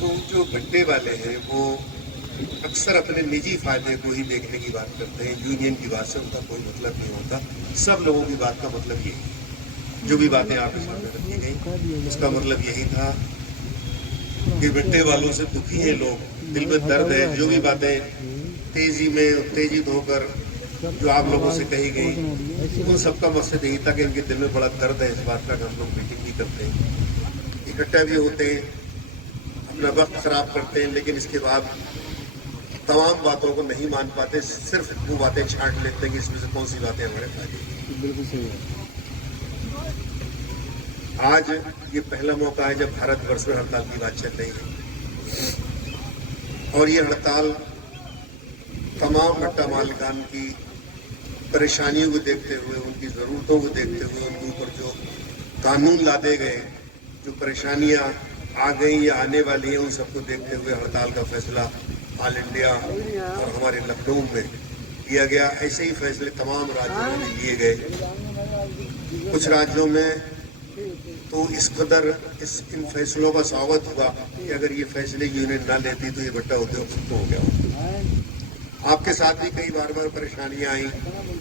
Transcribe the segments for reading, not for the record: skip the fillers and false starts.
तो जो भट्टे वाले हैं वो अक्सर अपने निजी फायदे को ही देखने की बात करते हैं। यूनियन की बात से उनका कोई मतलब नहीं होता। सब लोगों की बात का मतलब यही है। जो भी बातें आपके सामने रखी गई उसका मतलब यही था कि भट्टे वालों से दुखी है लोग, दिल में दर्द है। जो भी बातें तेजी में उत्तेजित होकर जो आप लोगों से कही गई उन सबका मकसद यही था कि इनके दिल में बड़ा दर्द है इस बात का। हम लोग मीटिंग भी करते हैं, इकट्ठा भी होते हैं, अपना वक्त खराब करते हैं, लेकिन इसके बाद तमाम बातों को नहीं मान पाते। सिर्फ वो बातें छांट लेते हैं कि इसमें से कौन सी बातें हमारे फायदे की। बिल्कुल सही है। आज ये पहला मौका है जब भारतवर्ष में हड़ताल की बात चल रही है, और ये हड़ताल तमाम भट्टा मालिकान की परेशानियों को देखते हुए, उनकी ज़रूरतों को देखते हुए, उनके ऊपर जो कानून लादे गए, जो परेशानियां आ गई या आने वाली हैं, उन सबको देखते हुए हड़ताल का फैसला ऑल इंडिया और हमारे लखनऊ में किया गया। ऐसे ही फैसले तमाम राज्यों में लिए गए। कुछ राज्यों में तो इस कदर इन फैसलों का स्वागत हुआ कि अगर ये फैसले यूनियन ना लेती तो ये भट्टा उद्योग खत्म हो गया। आपके साथ भी कई बार परेशानियां आई।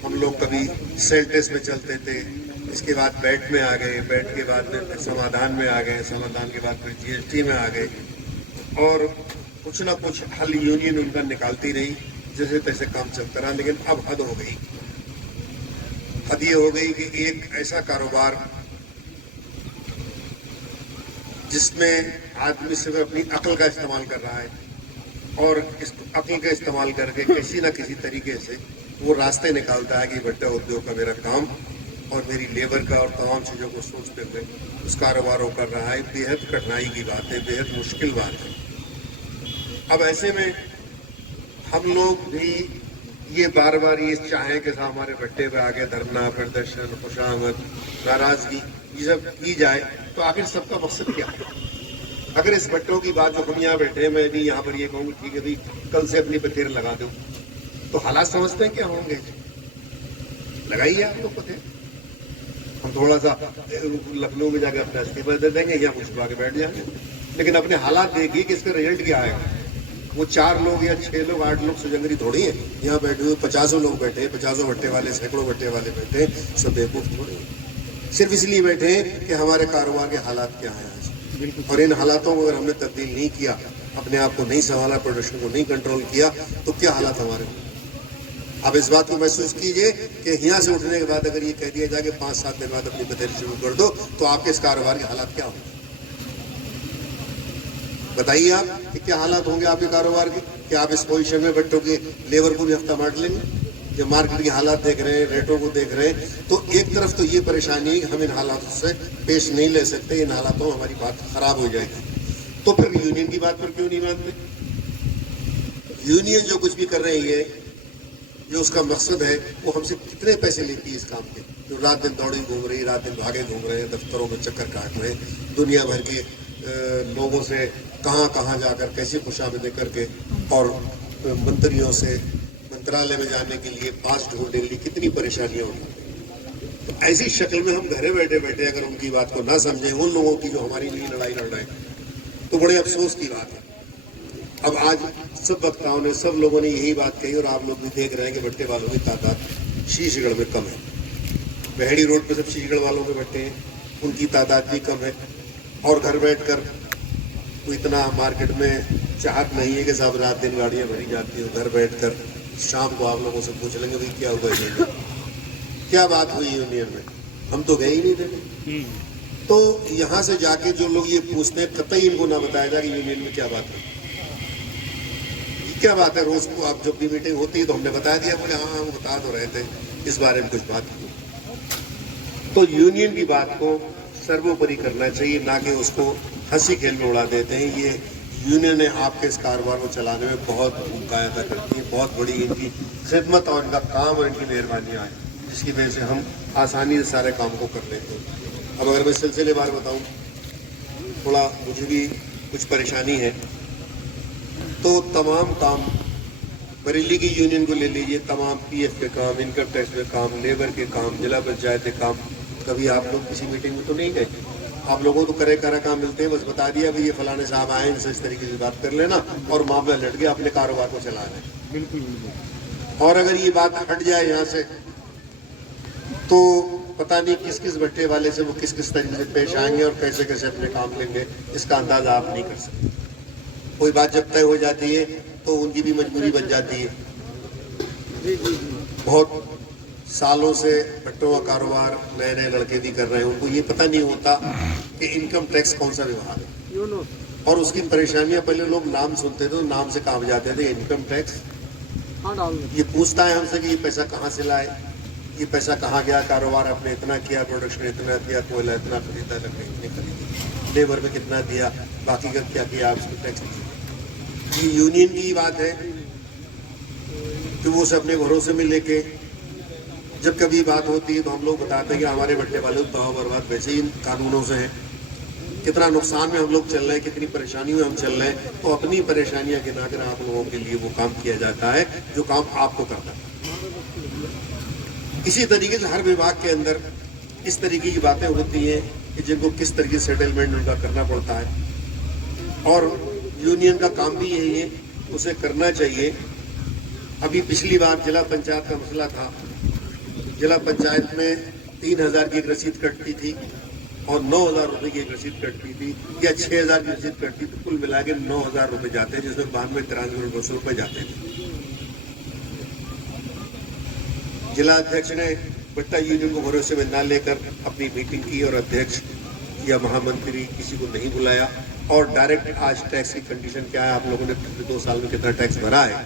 हम लोग कभी सेल टेस्ट में चलते थे, इसके बाद बैट में आ गए, बैट के बाद में समाधान में आ गए, समाधान के बाद फिर जीएसटी में आ गए, और कुछ ना कुछ हल यूनियन उनका निकालती रही। जैसे तैसे काम चलता रहा, लेकिन अब हद हो गई। हद ये हो गई कि एक ऐसा कारोबार जिसमें आदमी सिर्फ अपनी अक्ल का इस्तेमाल कर रहा है, और इस अक्ल का इस्तेमाल करके किसी न किसी तरीके से वो रास्ते निकालता है कि भट्टा उद्योग का मेरा काम और मेरी लेबर का और तमाम चीज़ों को सोचते हुए उस कारोबार को कर रहा है। बेहद कठिनाई की बात है, बेहद मुश्किल बात है। अब ऐसे में हम लोग भी ये बार बार ये चाहें कि हमारे भट्टे पे आगे धरना, प्रदर्शन, खुशामद, नाराजगी ये सब की जाए, तो आखिर सबका मकसद क्या है? अगर इस भट्टों की बात जो हम यहाँ बैठे हैं, मैं भी यहाँ पर ये कहूँगी ठीक है भाई कल से अपनी बतेर लगा दो, तो हालात समझते हैं क्या होंगे? लगाइए आप लोग पते। हम थोड़ा सा लखनऊ में जाकर अपना इस्तीफा दे देंगे या कुछ के बैठ जाएंगे, लेकिन अपने हालात देखिए कि इसका रिजल्ट क्या आएगा। वो 4 लोग या 6 लोग 8 लोग सुजंगरी थोड़ी है यहाँ बैठे हुए, 50 लोग बैठे हैं, 50 भट्टे वाले, सैकड़ों भट्टे वाले बैठे हैं, सब बेवकूफ थोड़े हैं। सिर्फ इसलिए बैठे हैं कि हमारे कारोबार के हालात क्या हैं आज, और इन हालातों को अगर हमने तब्दील नहीं किया, अपने आप को नहीं संभाला, प्रोडक्शन को नहीं कंट्रोल किया, तो क्या हालात हमारे होंगे। आप इस बात को महसूस कीजिए कि यहाँ से उठने के बाद अगर ये कह दिया जाए कि 5-7 दिन बाद अपनी बतेरी शुरू कर दो, तो आपके इस कारोबार के हालात क्या होंगे? बताइए आप कि क्या हालात होंगे आपके कारोबार के। क्या आप इस पोजीशन में भट्टों के लेबर को भी हफ्ता बांट लेंगे? जब मार्केट के हालात देख रहे हैं, रेटों को देख रहे हैं, तो एक तरफ तो ये परेशानी है कि हम इन हालातों से पेश नहीं ले सकते, इन हालातों में हमारी बात खराब हो जाएगी। तो फिर यूनियन की बात पर क्यों नहीं मानते? यूनियन जो कुछ भी कर रही है, जो उसका मकसद है, वो हमसे कितने पैसे लेती है इस काम के? जो रात दिन दौड़ी घूम रही, रात दिन भागे घूम रहे हैं, दफ्तरों में चक्कर काट रहे हैं, दुनिया भर के लोगों से कहाँ कहाँ जाकर कैसे खुशामदें करके, और मंत्रियों से मंत्रालय में जाने के लिए पास ढूंढने के लिए कितनी परेशानियां होंगी। तो ऐसी शक्ल में हम घरे बैठे बैठे अगर उनकी बात को ना समझें, उन लोगों की जो हमारी लिए लड़ाई लड़ रहे हैं, तो बड़े अफसोस की बात है। अब आज सब वक्ताओं ने, सब लोगों ने यही बात कही, और आप लोग भी देख रहे हैं कि भट्टे वालों की तादाद शीशगढ़ में कम है। बहेड़ी रोड पे सब शीशगढ़ वालों के भट्टे हैं, उनकी तादाद भी कम है, और घर बैठकर तो इतना मार्केट में चाहत नहीं है कि साहब रात दिन गाड़ियां भरी जाती हो। घर बैठकर शाम को आप लोगों से पूछ लेंगे भाई क्या हुआ यूनियन, क्या बात हुई यूनियन में, हम तो गए ही नहीं थे। तो यहाँ से जाके जो लोग ये पूछते हैं, कतई इनको ना बताया जाए कि यूनियन में क्या बात है, क्या बात है। रोज को आप जब भी मीटिंग होती है तो हमने बता दिया, बोले हाँ हम बता तो रहे थे, इस बारे में कुछ बात की। तो यूनियन की बात को सर्वोपरि करना चाहिए, ना कि उसको हंसी खेल में उड़ा देते हैं। ये यूनियन है आपके इस कारोबार को चलाने में बहुत भूमिका अदा करती है, बहुत बड़ी इनकी खिदमत और इनका काम और इनकी मेहरबानियाँ हैं, जिसकी वजह से हम आसानी से सारे काम को कर लेते हैं। अब अगर मैं सिलसिलेवार बताऊँ, थोड़ा मुझे भी कुछ परेशानी है, तो तमाम काम बरेली की यूनियन को ले लीजिए, तमाम पीएफ के काम, इनकम टैक्स के काम, लेबर के काम, जिला पंचायत के काम, कभी आप लोग किसी मीटिंग में तो नहीं गए? आप लोगों को तो करा काम मिलते हैं, बस बता दिया भाई ये फलाने साहब आए, इनसे इस तरीके से बात कर लेना और मामला लट गया, अपने कारोबार को चला रहे हैं। बिल्कुल। और अगर ये बात हट जाए यहाँ से तो पता नहीं किस किस भट्टे वाले से वो किस किस तरीके से पेश आएंगे और कैसे कैसे अपने काम लेंगे, इसका अंदाजा आप नहीं कर सकते। कोई बात जब तय हो जाती है तो उनकी भी मजबूरी बन जाती है। बहुत सालों से भट्टों का कारोबार नए नए लड़के भी कर रहे हैं, उनको ये पता नहीं होता कि इनकम टैक्स कौन सा विभाग है, और उसकी परेशानियां पहले लोग नाम सुनते थे तो नाम से काम जाते थे। इनकम टैक्स ये पूछता है हमसे कि ये पैसा कहाँ से लाए, ये पैसा कहाँ गया, कारोबार आपने इतना किया, प्रोडक्शन इतना किया, कोयला इतना खरीदा, लकड़ी इतनी खरीदी, लेबर में कितना दिया, बाकी का क्या किया, आप उसको टैक्स दीजिए। ये यूनियन की बात है कि वो सब अपने भरोसे में लेके जब कभी बात होती है तो हम लोग बताते हैं कि हमारे भट्टे वाले तबाह बर्बाद वैसे ही इन कानूनों से हैं, कितना नुकसान में हम लोग चल रहे हैं, कितनी परेशानियों में हम चल रहे हैं, तो अपनी परेशानियां गिनाकर आप लोगों के लिए वो काम किया जाता है जो काम आपको करना है। इसी तरीके से हर विभाग के अंदर इस तरीके की बातें होती हैं कि जिनको किस तरीके से सेटलमेंट उनका करना पड़ता है, और यूनियन का काम भी यही है, उसे करना चाहिए। अभी पिछली बार जिला पंचायत का मसला था, जिला पंचायत में 3000 की एक रसीद कटती थी और 9000 रुपए की एक रसीद कटती थी, या 6000 की रसीद कटती थी, कुल मिला के 9000 रुपए जाते हैं, जिसमें 92-93 रुपए जाते थे। जिला अध्यक्ष ने भट्टा यूनियन को भरोसे में न लेकर अपनी मीटिंग की और अध्यक्ष या महामंत्री किसी को नहीं बुलाया, और डायरेक्ट आज टैक्स की कंडीशन क्या है, आप लोगों ने पिछले 2 साल में कितना टैक्स भरा है,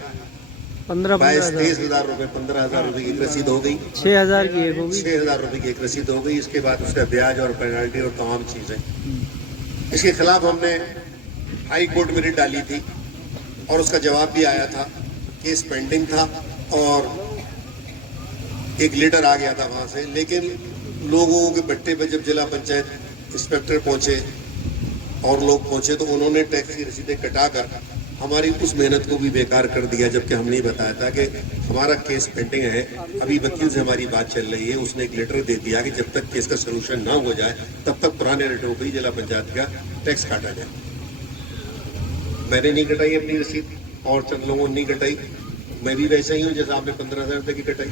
22-23 रुपए, 15,000 रुपए की एक रसीद हो गई, 6,000 की एक होगी, 6,000 रुपए की एक रसीद हो गई। इसके बाद उसका ब्याज और पेनल्टी और तमाम चीजें। इसके खिलाफ हमने हाई कोर्ट में रिट डाली थी और उसका जवाब भी आया था, केस पेंडिंग था और एक लेटर आ गया था वहां से। लेकिन लोगों के भट्टे पे जब जिला पंचायत इंस्पेक्टर पहुंचे और लोग पहुंचे तो उन्होंने टैक्स की रसीदें कटाकर हमारी उस मेहनत को भी बेकार कर दिया, जबकि हमने ही बताया था कि हमारा केस पेंडिंग है, अभी वकील से हमारी बात चल रही है। उसने एक लेटर दे दिया कि जब तक केस का सोल्यूशन ना हो जाए तब तक पुराने रेटों पर ही जिला पंचायत का टैक्स काटा जाए। मैंने नहीं कटाई अपनी रसीद और चंद लोगों ने नहीं कटाई, मैं भी वैसे ही हूँ जैसे आपने 15,000 तक की कटाई।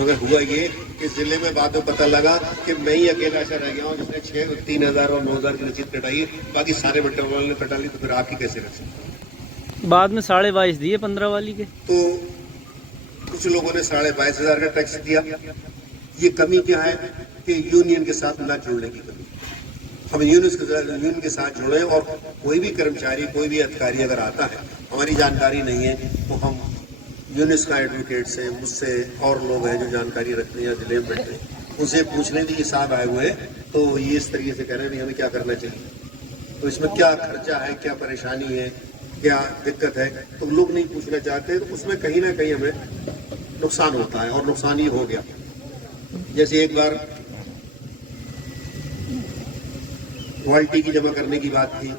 मगर हुआ ये कि जिले में बाद में पता लगा कि मैं ही अकेला ऐसा रह गया हूँ जिसने 3,000 और 9,000 की रसीद कटाई, बाकी सारे भट्टे वालों ने कटा ली, तो फिर आपकी कैसे रसीद? बाद में 22.5 दिए 15 वाली के। तो कुछ लोगों ने 22,500 का टैक्स दिया। ये कमी क्या है कि यूनियन के साथ ना जुड़ने की कमी। हम यूनियन के साथ जुड़े, और कोई भी कर्मचारी, कोई भी अधिकारी अगर आता है, हमारी जानकारी नहीं है, तो हम यूनियन का एडवोकेट से, मुझसे और लोग हैं जो जानकारी रखते हैं जिले में बैठे, उनसे पूछने की साहब आए हुए तो ये इस तरीके से कह रहे हैं हमें क्या करना चाहिए, तो इसमें क्या खर्चा है, क्या परेशानी है, क्या दिक्कत है, तो लोग नहीं पूछना चाहते। तो उसमें कहीं ना कहीं हमें नुकसान होता है, और नुकसान ही हो गया। जैसे एक बार रॉयल्टी की जमा करने की बात थी,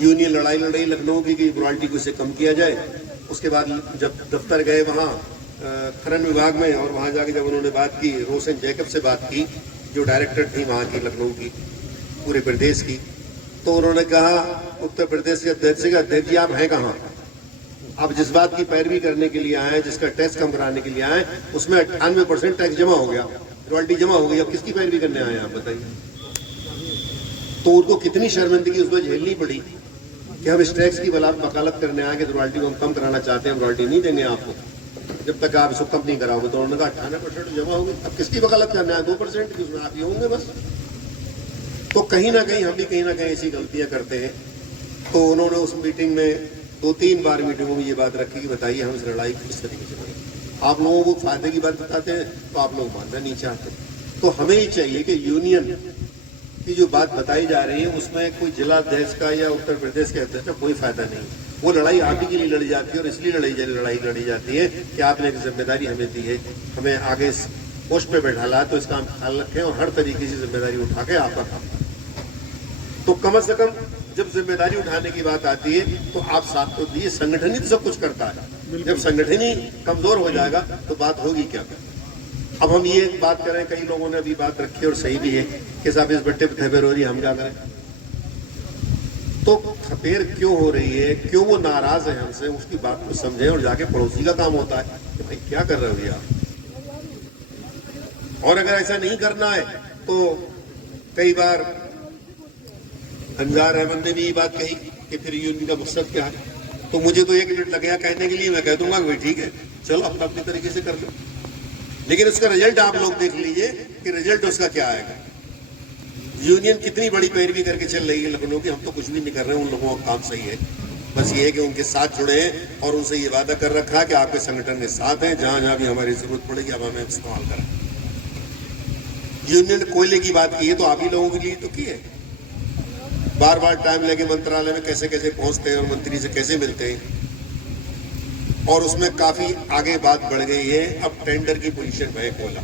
यूनियन लड़ाई लड़ाई लखनऊ की कि रॉयल्टी को इसे कम किया जाए। उसके बाद जब दफ्तर गए वहाँ खनन विभाग में, और वहाँ जाके जब उन्होंने बात की, रोशन जैकब से बात की जो डायरेक्टर थी वहाँ की लखनऊ की पूरे प्रदेश की, तो उन्होंने कहा उत्तर प्रदेश के अध्यक्ष का, अध्यक्ष जी आप हैं कहाँ? आप जिस बात की पैरवी करने के लिए आए, जिसका टैक्स कम कराने के लिए आए, उसमें 98% टैक्स जमा हो गया, रॉयल्टी जमा हो गई, अब किसकी पैरवी करने आए आप बताइए? तो उनको कितनी शर्मिंदगी उसमें झेलनी पड़ी कि हम इस टैक्स की वकालत करने आए कि रॉयल्टी को हम कम कराना चाहते हैं, हम रॉयल्टी नहीं देंगे आपको जब तक आप इसको कम नहीं कराओगे। तो उन्होंने कहा 98% जमा होगी, अब किसकी वकालत करने आए? 2% की, उसमें आप ही होंगे बस। तो कहीं ना कहीं हम भी कहीं ना कहीं ऐसी गलतियां करते हैं। तो उन्होंने उस मीटिंग में 2-3 बार मीटिंगों में ये बात रखी कि बताइए हम इस लड़ाई को किस तरीके से लड़ें। आप लोगों को फायदे की बात बताते हैं तो आप लोग मानना नहीं चाहते। तो हमें ही चाहिए कि यूनियन की जो बात बताई जा रही है उसमें कोई जिला अध्यक्ष का या उत्तर प्रदेश के अध्यक्ष का कोई फायदा नहीं। वो लड़ाई आप ही के लिए लड़ी जाती है, और इसलिए लड़ाई लड़ी जाती है कि आपने एक जिम्मेदारी हमें दी है, हमें आगे पोस्ट पे बैठाला, तो इसका हम ख्याल रखें और हर तरीके से जिम्मेदारी उठा के आपका काम। तो कम से कम जब जिम्मेदारी उठाने की बात आती है तो आप साथ तो दिए, संगठन ही तो सब कुछ करता है। जब संगठन ही कमजोर हो जाएगा तो बात होगी क्या? अब हम ये बात करें, कई लोगों ने अभी बात रखी और सही भी है कि साहब इस भट्टे पे खपेर हो रही है, हम क्या करें? तो खपेर क्यों हो रही है, क्यों वो नाराज है हमसे, उसकी बात को समझें। और जाके पड़ोसी का काम होता है कि भाई क्या कर रहे हो भैया। और अगर ऐसा नहीं करना है तो कई बार अंजार अहमद ने भी ये बात कही कि फिर यूनियन का मकसद क्या है। तो मुझे तो 1 मिनट लगेगा कहने के लिए, मैं कह दूंगा भाई ठीक है, चलो अपना अपनी तरीके से कर लो, लेकिन उसका रिजल्ट आप लोग देख लीजिए कि रिजल्ट उसका क्या आएगा। यूनियन कितनी बड़ी पैरवी करके चल रही है लखनऊ की, हम तो कुछ भी नहीं कर रहे हैं, उन लोगों का काम सही है। बस ये है कि उनके साथ जुड़े हैं और उनसे ये वादा कर रखा है कि आपके संगठन के साथ हैं, जहां जहां भी हमारी जरूरत पड़ेगी अब हमें इस्तेमाल करें। यूनियन कोयले की बात की है तो आप ही लोगों के लिए तो की है। बार बार टाइम लगे मंत्रालय में कैसे कैसे पहुंचते हैं और मंत्री से कैसे मिलते हैं, और उसमें काफी आगे बात बढ़ गई है। अब टेंडर की पोजीशन है कोयला।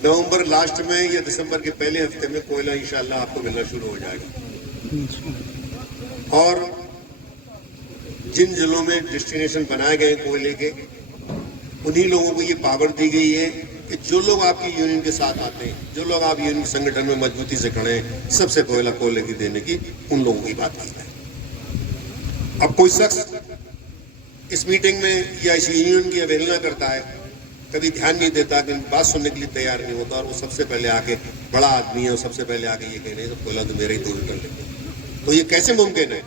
नवंबर लास्ट में या दिसंबर के पहले हफ्ते में कोयला इंशाल्लाह आपको मिलना शुरू हो जाएगा। और जिन जिलों में डेस्टिनेशन बनाए गए कोयले के, उन्हीं लोगों को ये पावर दी गई है कि जो लोग आपकी यूनियन के साथ आते हैं, जो लोग आप यूनियन संगठन में मजबूती से खड़े हैं, सबसे पहला कोयले की देने की उन लोगों की बात की है। अब कोई शख्स इस मीटिंग में या इस यूनियन की अवहेलना करता है, कभी ध्यान नहीं देता, कि बात सुनने के लिए तैयार नहीं होता, और वो सबसे पहले आके बड़ा आदमी है और सबसे पहले आके ये कहने तो कोयला तो मेरा ही दूर कर लेते, तो ये कैसे मुमकिन है?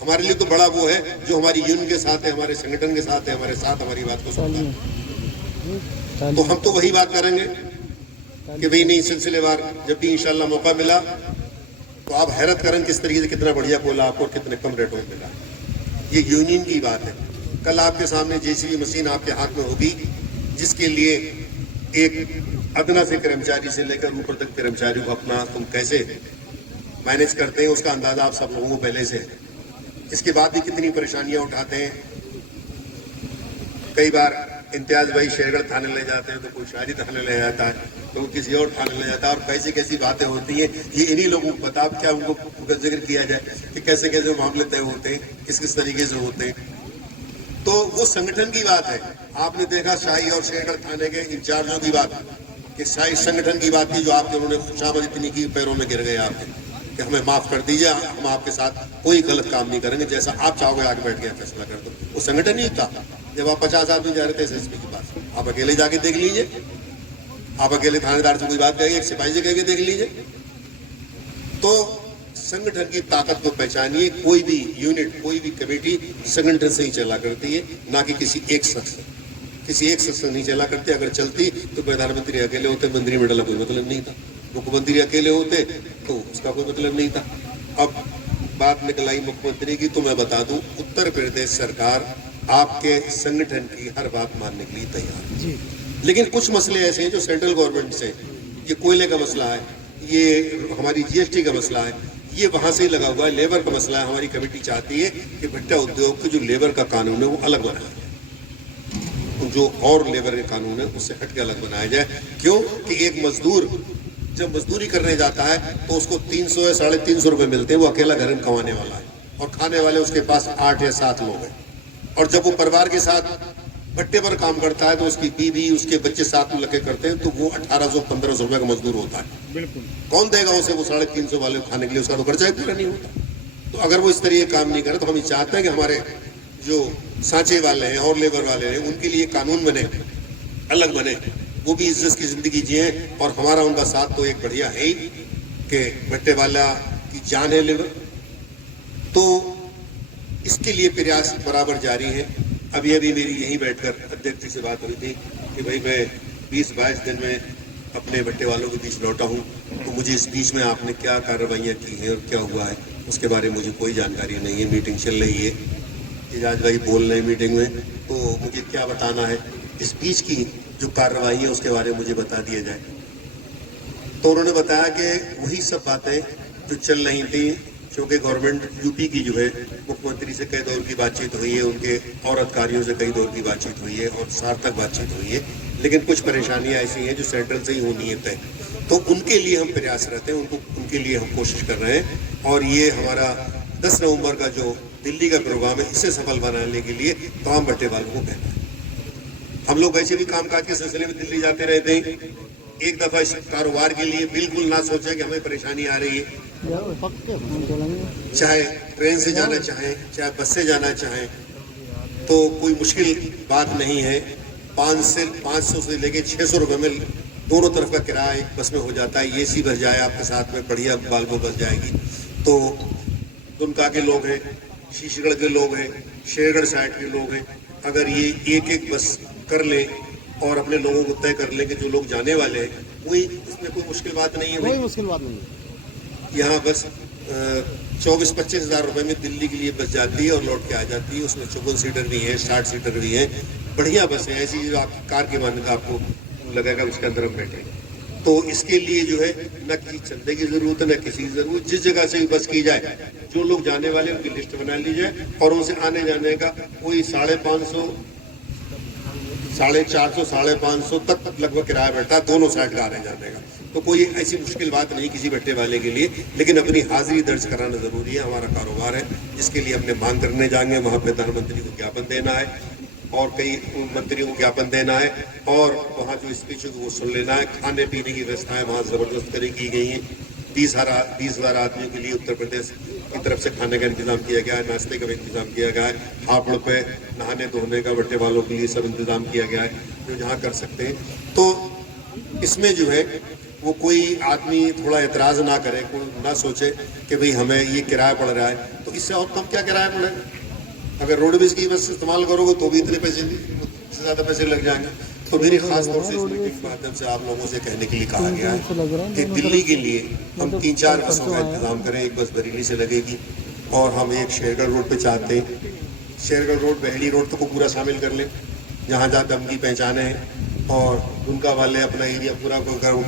हमारे लिए तो बड़ा वो है जो हमारी यूनियन के साथ है, हमारे संगठन के साथ है, हमारे साथ हमारी बात को सुनता है। तो हम तो वही बात करेंगे कि भाई नहीं, सिलसिलेवार जब भी इंशाल्लाह मौका मिला तो आप हैरत करें किस तरीके से कितना बढ़िया कोयला आपको कितने कम रेटों में मिला। ये यूनियन की बात है। कल आपके सामने जेसीबी मशीन आपके हाथ में होगी, जिसके लिए एक अदना से कर्मचारी से लेकर ऊपर तक कर्मचारी को अपना तुम कैसे मैनेज करते हैं उसका अंदाजा आप सब लोगों को पहले से है। इसके बाद भी कितनी परेशानियां उठाते हैं। कई बार इम्तियाज भाई शेरगढ़ थाने ले जाते हैं तो कोई शादी थाने ले जाता है, तो किसी और थाने ले जाता है, और कैसी कैसी बातें होती हैं ये इन्हीं लोगों को पता। क्या उनको जिक्र किया जाए कि कैसे कैसे मामले तय होते हैं, किस किस तरीके से होते हैं। तो वो संगठन की बात है। आपने देखा शाही और शेरगढ़ थाने के इंचार्जों की बात, कि शाही संगठन की बात की जो आपके उन्होंने खुशामद इतनी की, पैरों में गिर गए आपके कि हमें माफ कर दीजिए, हम आपके साथ कोई गलत काम नहीं करेंगे, जैसा आप चाहोगे आगे बैठ के फैसला कर दो। वो संगठन ही था। जब आप 50 आदमी जा रहे थे एसएसपी के पास, आप अकेले जाके देख लीजिए, आप अकेले थानेदार से कोई बात कहेंगे, एक सिपाही से कह के देख लीजिए। तो संगठन की ताकत को पहचानिए। कोई भी यूनिट, कोई भी कमेटी संगठन से ही चला करती है, ना कि किसी एक शख्स से। किसी एक शख्स से नहीं चला करती। अगर चलती तो प्रधानमंत्री अकेले होते, मंत्रिमंडल का कोई मतलब नहीं था। मुख्यमंत्री अकेले होते तो उसका कोई मतलब नहीं था। अब बात निकल आई मुख्यमंत्री की, तो मैं बता दूं उत्तर प्रदेश सरकार आपके संगठन की हर बात मानने के लिए तैयार है। लेकिन कुछ मसले ऐसे हैं जो सेंट्रल गवर्नमेंट से, ये कोयले का मसला है, ये हमारी जीएसटी का मसला है, ये वहां से ही लगा हुआ है। लेबर का मसला है। हमारी कमेटी चाहती है कि भट्टा उद्योग के जो लेबर का कानून है वो अलग बनाया जाए, जो और लेबर के कानून है उससे हटके अलग बनाया जाए। क्यों कि एक मजदूर जब मजदूरी करने जाता है तो उसको 300 या 350 रुपए मिलते हैं, वो अकेला घर में कमाने वाला है, और खाने वाले उसके पास 8 या 7 लोग हैं। और जब वो परिवार के साथ भट्टे पर काम करता है तो उसकी बीवी, उसके बच्चे साथ में लगे करते हैं, तो वो 1800-1500 रुपए का मजदूर होता है। बिल्कुल। कौन देगा उसे वो 350 वाले खाने के लिए? उसका तो खर्चा ही पूरा नहीं होता। तो अगर वो इस तरीके काम नहीं करे तो हम चाहते हैं कि हमारे जो सांचे वाले हैं और लेबर वाले हैं उनके लिए कानून बने, अलग बने, वो भी इज्जत की जिंदगी जिए। और हमारा उनका साथ तो एक बढ़िया है ही कि भट्टे वाला की जान है लेबर। तो इसके लिए प्रयास बराबर जारी है। अभी अभी मेरी यहीं बैठकर अध्यक्ष से बात हुई थी कि भाई मैं 20-22 दिन में अपने भट्टे वालों के बीच लौटा हूँ, तो मुझे इस बीच में आपने क्या कार्रवाइयाँ की हैं और क्या हुआ है उसके बारे में मुझे कोई जानकारी नहीं है। मीटिंग चल रही है, एजाज भाई बोल रहे हैं मीटिंग में, तो मुझे क्या बताना है इस बीच की जो कार्रवाई है उसके बारे में मुझे बता दिया जाए। तो उन्होंने बताया कि वही सब बातें जो चल रही थी, क्योंकि गवर्नमेंट यूपी की जो है मुख्यमंत्री से कई दौर की बातचीत हुई है, उनके और अधिकारियों से कई दौर की बातचीत हुई है और सार्थक बातचीत हुई है, लेकिन कुछ परेशानियां ऐसी हैं जो सेंट्रल से ही होनी है तय। तो उनके लिए हम प्रयासरत हैं, उनके लिए हम कोशिश कर रहे हैं। और ये हमारा 10 नवंबर का जो दिल्ली का प्रोग्राम है, इसे सफल बनाने के लिए तमाम भट्टे वालों को कहना है। हम लोग ऐसे भी कामकाज के सिलसिले में दिल्ली जाते रहते हैं। एक दफा इस कारोबार के लिए बिल्कुल ना सोचे कि हमें परेशानी आ रही है, चाहे ट्रेन से जाना चाहें चाहे बस से जाना चाहें, तो कोई मुश्किल बात नहीं है। 500 से लेके 600 रुपए में दोनों तरफ का किराया एक बस में हो जाता है। एसी बस जाए आपके साथ में, बढ़िया बाल्बो बस जाएगी। तो दुमका के लोग हैं, शीशगढ़ के लोग हैं, शेरगढ़ साइड के लोग हैं, अगर ये एक एक बस कर ले और अपने लोगों को तय कर लें कि जो लोग जाने वाले हैं वही, इसमें कोई मुश्किल बात नहीं है। कोई मुश्किल बात नहीं है। यहाँ बस 24-25 हज़ार रुपए में दिल्ली के लिए बस जाती है और लौट के आ जाती है। उसमें 54 सीटर भी है, 60 सीटर भी है, बढ़िया बस है, ऐसी जो आप कार की मान्यता आपको लगेगा उसके अंदर हम बैठे। तो इसके लिए जो है न किसी चंदे की जरूरत है न किसी की जरूरत, जिस जगह से भी बस की जाए, जो लोग जाने वाले उनकी लिस्ट बना ली जाए और उनसे आने जाने का कोई 550, 450, 550 तक लगभग किराया बैठता है दोनों साइड का आने जाने का। तो कोई ऐसी मुश्किल बात नहीं किसी बैठे वाले के लिए, लेकिन अपनी हाजिरी दर्ज कराना जरूरी है। हमारा कारोबार है जिसके लिए हमने मांग करने जाएंगे, वहाँ प्रधानमंत्री को ज्ञापन देना है और कई मंत्रियों को ज्ञापन देना है और वहाँ जो स्पीच वो सुन लेना है। खाने पीने की व्यवस्थाएं वहाँ जबरदस्त करी की गई हैं। 20,000 आदमियों के लिए उत्तर प्रदेश की तरफ से खाने का इंतजाम किया गया है, नाश्ते का भी इंतजाम किया गया है, हापुड़ पे नहाने धोने का बट्टे वालों के लिए सब इंतजाम किया गया है जो जहाँ कर सकते हैं। तो इसमें जो है वो कोई आदमी थोड़ा एतराज ना करे, कोई ना सोचे कि भाई हमें ये किराया पड़ रहा है, तो इससे और कम क्या किराया पड़ेगा। अगर रोडवेज की बस इस्तेमाल करोगे तो भी इतने पैसे से ज़्यादा पैसे लग जाएंगे। तो मेरी खास तौर से इस मीटिंग के माध्यम से आप लोगों से कहने के लिए कहा गया है कि दिल्ली के लिए हम 3-4 बसों का इंतजाम करें। एक बस बरेली से लगेगी और हम एक शेरगढ़ रोड पे चाहते हैं, शेरगढ़ रोड बहेड़ी रोड तो को पूरा शामिल कर लें, जहाँ जहाँ दमकी पहचाने हैं, और उनका वाले अपना एरिया पूरा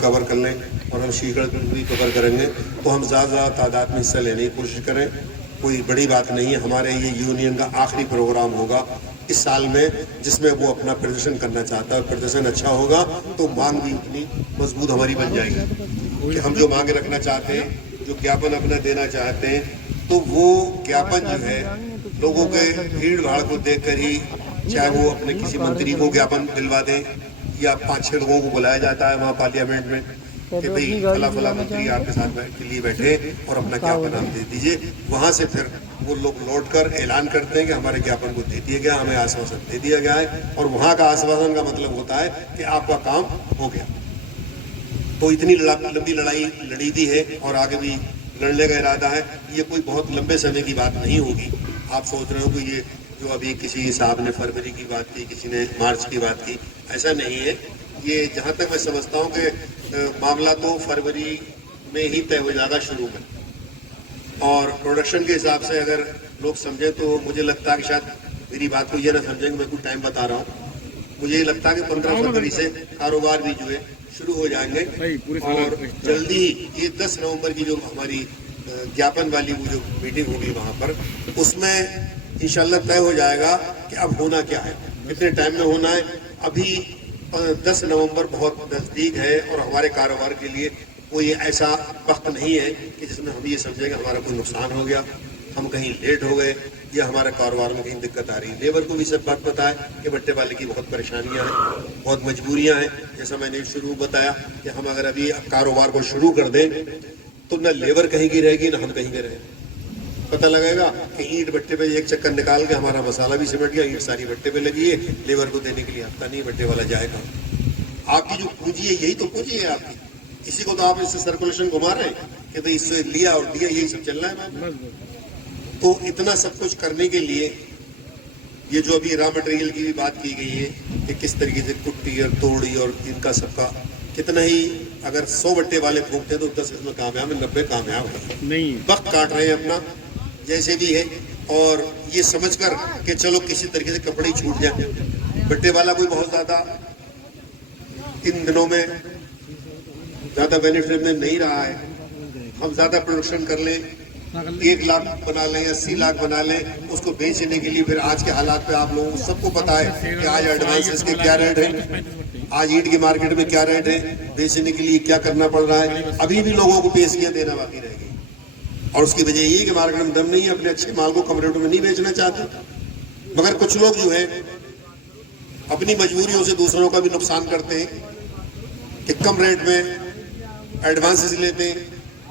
कवर कर लें और हम शीशगढ़ भी कवर करेंगे। तो हम ज़्यादा तादाद में हिस्सा लेने की कोशिश करें, कोई बड़ी बात नहीं है। हमारे ये यूनियन का आखिरी प्रोग्राम होगा इस साल में जिसमें वो अपना प्रदर्शन करना चाहता है। प्रदर्शन अच्छा होगा तो मांग भी उतनी मजबूत हमारी बन जाएगी कि हम जो मांग रखना चाहते हैं, जो ज्ञापन अपना देना चाहते हैं, तो वो ज्ञापन जो है लोगों के भीड़ भाड़ को देखकर ही, चाहे वो अपने किसी मंत्री को ज्ञापन दिलवा दें या 5-6 लोगों को बुलाया जाता है वहाँ पार्लियामेंट में कि भाई फला मंत्री आपके साथ के लिए बैठे और अपना ज्ञापन हम दे दीजिए। वहाँ से फिर वो लोग लौट कर ऐलान करते हैं कि हमारे ज्ञापन को दे दिया गया, हमें आश्वासन दे दिया गया है, और वहाँ का आश्वासन का मतलब होता है कि आपका काम हो गया। तो इतनी लंबी लड़ाई लड़ी दी है और आगे भी लड़ने का इरादा है। ये कोई बहुत लंबे समय की बात नहीं होगी। आप सोच रहे हो कि ये जो अभी किसी साहब ने फरवरी की बात की, किसी ने मार्च की बात की, ऐसा नहीं है। ये जहाँ तक मैं समझता हूँ कि मामला तो फरवरी में ही तय हो जाएगा शुरू में, और प्रोडक्शन के हिसाब से अगर लोग समझे तो मुझे लगता है कि शायद मेरी बात को ये ना समझेंगे मैं कुछ टाइम बता रहा हूँ। मुझे लगता है कि 15 फरवरी से कारोबार भी जो है शुरू हो जाएंगे और जल्दी ही ये 10 नवंबर की जो हमारी ज्ञापन वाली वो जो मीटिंग होगी वहाँ पर, उसमें इंशाल्लाह तय हो जाएगा कि अब होना क्या है, कितने टाइम में होना है। अभी 10 नवंबर बहुत नज़दीक है और हमारे कारोबार के लिए कोई ऐसा वक्त नहीं है कि जिसमें हम ये समझें कि हमारा कोई नुकसान हो गया, हम कहीं लेट हो गए या हमारे कारोबार में कहीं दिक्कत आ रही है। लेबर को भी सब बात पता है कि बट्टे वाले की बहुत परेशानियां हैं, बहुत मजबूरियां हैं। जैसा मैंने शुरू बताया कि हम अगर अभी कारोबार को शुरू कर दें तो न लेबर कहीं की रहेगी न हम कहीं के रहेंगे। पता लगेगा कि ईंट भट्टे पे एक चक्कर निकाल के हमारा मसाला भी सिमट गया, ईंट सारी भट्टे पे लगी है, लेबर को देने के लिए हफ्ता नहीं, भट्टे वाला जाएगा। आपकी जो पूंजी है यही तो पूंजी है आपकी, इसी को तो आप इससे सर्कुलेशन घुमा रहे हैं कि भाई इससे लिया और दिया, यही सब चल रहा है। तो इतना सब कुछ करने के लिए ये जो अभी रॉ मटेरियल की भी बात की गई है कि किस तरीके से कुट्टी और तोड़ी और इनका सबका कितना ही, अगर 100 बट्टे वाले फूकते हैं तो 10 इसमें कामयाब है, 90 कामयाब नहीं। वक्त काट रहे हैं अपना जैसे भी है, और ये समझकर कि चलो किसी तरीके से कपड़े ही छूट जाए। बट्टे वाला कोई बहुत ज्यादा इन दिनों में ज्यादा बेनिफिट में नहीं रहा है। हम ज्यादा प्रोडक्शन कर लें, 1 लाख बना लें, 80 लाख बना लें, उसको बेचने के लिए फिर आज के हालात पे आप लोगों को सबको पता है कि आज एडवांसेस के क्या रेट है, आज ईंट की मार्केट में क्या रेट है, बेचने के लिए क्या करना पड़ रहा है। अभी भी लोगों को पेशियां देना बाकी रहेगी, और उसकी वजह यही है कि मार्केट में दम नहीं है, अपने अच्छे माल को कम रेटों में नहीं बेचना चाहते। मगर कुछ लोग जो है अपनी मजबूरियों से दूसरों का भी नुकसान करते हैं। कि कम रेट में एडवांसेस लेते हैं,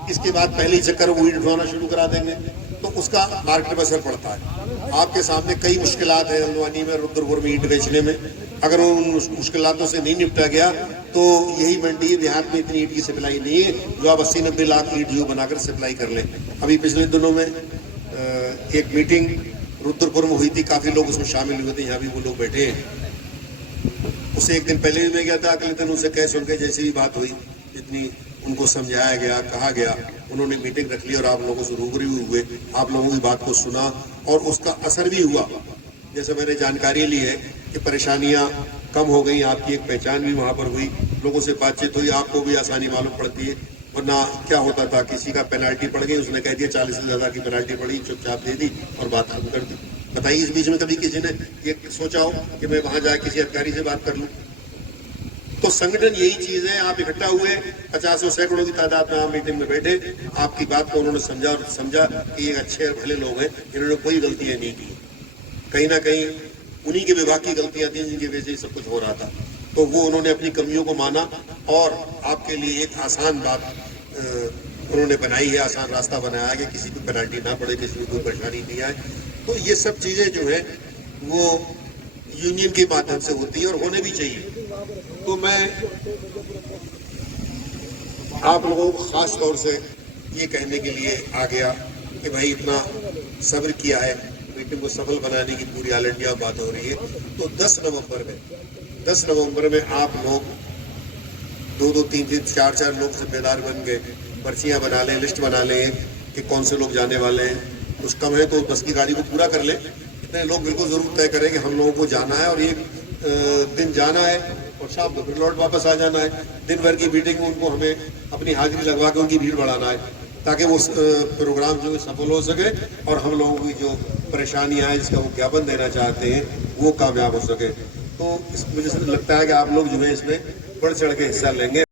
इसके बाद पहले ही चक्कर वो ईंट उठाना शुरू करा देंगे, तो उसका मार्केट पर असर पड़ता है। आपके सामने कई मुश्किलात हैं हल्द्वानी में, रुद्रपुर में ईंट बेचने में। अगर उन मुश्किलातों से नहीं निपटा गया तो यही मंडी है, देहात में इतनी ईंट की सप्लाई नहीं है जो आप 80-90 लाख ईंट जो बनाकर सप्लाई कर लें। अभी पिछले दिनों में एक मीटिंग रुद्रपुर में हुई थी, काफ़ी लोग उसमें शामिल हुए थे, यहाँ भी वो लोग बैठे हैं। उससे एक दिन पहले भी मैं गया था, अगले दिन उनसे कह सुन के जैसी भी बात हुई, जितनी उनको समझाया गया, कहा गया, उन्होंने मीटिंग रख ली और आप लोगों से रूबरू हुए, आप लोगों की बात को सुना और उसका असर भी हुआ। जैसे मैंने जानकारी ली है कि परेशानियां कम हो गई, आपकी एक पहचान भी वहाँ पर हुई, लोगों से बातचीत हुई, आपको भी आसानी मालूम पड़ती है। वरना क्या होता था, किसी का पेनाल्टी पड़ गई, उसने कह दिया 40 से ज़्यादा की पेनाल्टी पड़ी, चुपचाप दे दी और बात खत्म कर दी। बताइए, इस बीच में कभी किसी ने ये सोचा हो कि मैं वहाँ जाकर किसी अधिकारी से बात कर लूँ? तो संगठन यही चीज है। आप इकट्ठा हुए, 50 सैकड़ों की तादाद में आप मीटिंग में बैठे, आपकी बात को उन्होंने समझा और समझा कि ये अच्छे और भले लोग हैं, इन्होंने कोई गलतियां नहीं की। कहीं ना कहीं उन्हीं के विभाग की गलतियां थी जिनकी वजह से सब कुछ हो रहा था। तो वो उन्होंने अपनी कमियों को माना और आपके लिए एक आसान बात उन्होंने बनाई है, आसान रास्ता बनाया है कि किसी को पेनाल्टी ना पड़े, किसी को कोई परेशानी नहीं आए। तो ये सब चीजें जो है वो यूनियन के माध्यम से होती है और होने भी चाहिए। तो मैं आप लोगों को खास तौर से ये कहने के लिए आ गया कि भाई इतना सब्र किया है, मीटिंग को सफल बनाने की पूरी ऑल इंडिया बात हो रही है। तो 10 नवंबर में आप लोग 2-2, 3-3, 4-4 लोग जिम्मेदार बन गए, पर्चियां बना लें, लिस्ट बना लें कि कौन से लोग जाने वाले हैं। कुछ कम है तो बस की गाड़ी को पूरा कर लें। इतने लोग बिल्कुल जरूर तय करें कि हम लोगों को जाना है और एक दिन जाना है और शाम को फिर लौट वापस आ जाना है। दिन भर की मीटिंग में उनको हमें अपनी हाजिरी लगवा के उनकी भीड़ बढ़ाना है ताकि वो प्रोग्राम जो है सफल हो सके और हम लोगों की जो परेशानियां हैं जिसका वो ज्ञापन देना चाहते हैं वो कामयाब हो सके। तो इस वजह से लगता है कि आप लोग जो है इसमें बढ़ चढ़ के हिस्सा लेंगे।